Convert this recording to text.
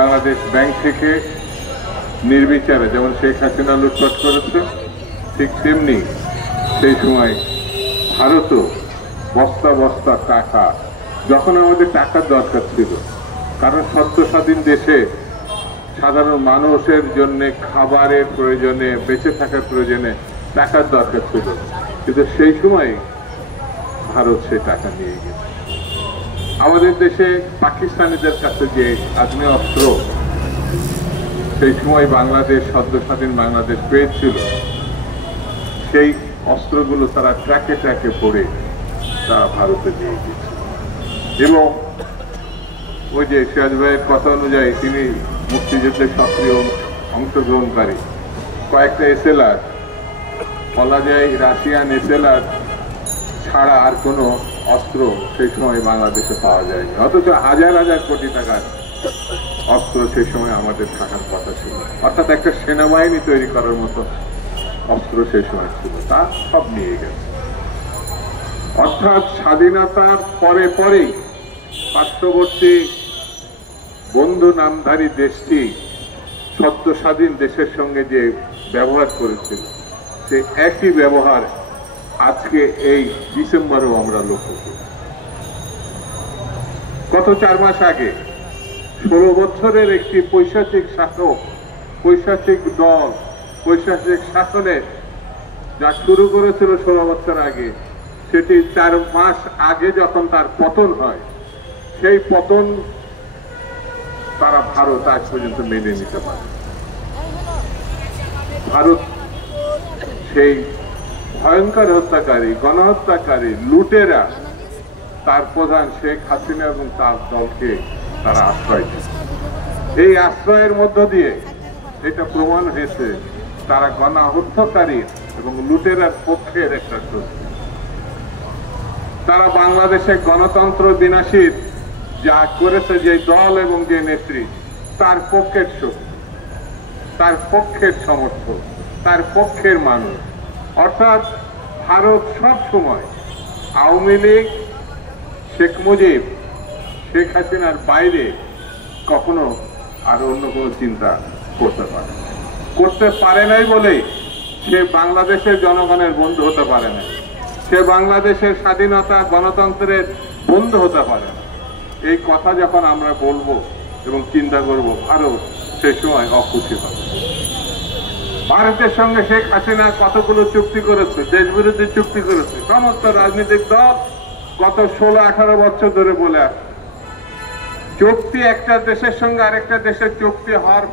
Bangladesh bank থেকে নির্বিচারে যেমন শেখ হাসিনা লুটপাট করেছে, ঠিক তেমনি সেই সময় ভারতও বস্তা বস্তা টাকা, যখন আমাদের টাকার দরকার ছিল, কারণ সদ্য স্বাধীন দেশে সাধারণ মানুষের জন্য খাবারের প্রয়োজনে, বেঁচে থাকার প্রয়োজনে টাকার দরকার ছিল, কিন্তু সেই সময় ভারত সেই টাকা নিয়ে গেছে। আমাদের দেশে পাকিস্তানিদের কাছে যে আগ্নেয় অস্ত্র সেই সময় বাংলাদেশ, সদ্য স্বাধীন বাংলাদেশ পেয়েছিল, সেই অস্ত্রগুলো তারা ট্র্যাকে ট্র্যাকে পড়ে তারা ভারতে নিয়ে গেছে। এবং ওই যে সিরাজ ভাইয়ের কথা অনুযায়ী তিনি মুক্তিযুদ্ধের সক্রিয় অংশগ্রহণকারী, কয়েকটা এসএলআর, বলা যায় রাশিয়ান এসএলআর ছাড়া আর কোনো অস্ত্র সেই সময় বাংলাদেশে পাওয়া যায়নি, অথচ হাজার হাজার কোটি টাকার অস্ত্র সেই সময় আমাদের থাকার কথা ছিল। অর্থাৎ একটা সেনাবাহিনী তৈরি করার মতো অস্ত্র সেই সময় ছিল, তা সব নিয়ে গেছে। অর্থাৎ স্বাধীনতার পরে পরেই পার্শ্ববর্তী বন্ধু নামধারী দেশটি সদ্য স্বাধীন দেশের সঙ্গে যে ব্যবহার করেছিল, সেই একই ব্যবহার আজকে এই ডিসেম্বরেও আমরা লক্ষ্য করি। গত 4 মাস আগে 16 বছরের একটি পৈশাচিক শাসক, পৈশাচিক দল, পৈশাচিক শাসনে যা শুরু করেছিল 16 বছর আগে, সেটি 4 মাস আগে যখন তার পতন হয়, সেই পতন তারা ভারত আজ পর্যন্ত মেনে নিতে পারে। ভারত সেই ভয়ঙ্কর হত্যাকারী, গণহত্যাকারী, লুটেরা, তার প্রধান শেখ হাসিনা এবং তার দলকে তারা আশ্রয় দিয়েছে। এই আশ্রয়ের মধ্য দিয়ে এটা প্রমাণ হয়েছে তারা গণহত্যাকারী এবং লুটেরার পক্ষের একটা শক্তি। তারা বাংলাদেশে গণতন্ত্র বিনাশীর যা করেছে যে দল এবং যে নেত্রী, তার পক্ষের শক্তি, তার পক্ষের সমর্থক, তার পক্ষের মানুষ। অর্থাৎ ভারত সব সময় আওয়ামী লীগ, শেখ মুজিব, শেখ হাসিনার বাইরে কখনো আর অন্য কোনো চিন্তা করতে পারে নাই বলেই সে বাংলাদেশের জনগণের বন্ধু হতে পারে না, সে বাংলাদেশের স্বাধীনতা গণতন্ত্রের বন্ধু হতে পারে না। এই কথা যখন আমরা বলবো এবং চিন্তা করব, ভারত সে সময় অখুশি হবে। ভারতের সঙ্গে শেখ হাসিনা কতগুলো চুক্তি করেছে, দেশ বিরোধী চুক্তি করেছে, সমস্ত রাজনৈতিক দল গত 16-18 বছর ধরে বলে আসছে, চুক্তি একটা দেশের সঙ্গে আরেকটা দেশের চুক্তি হওয়ার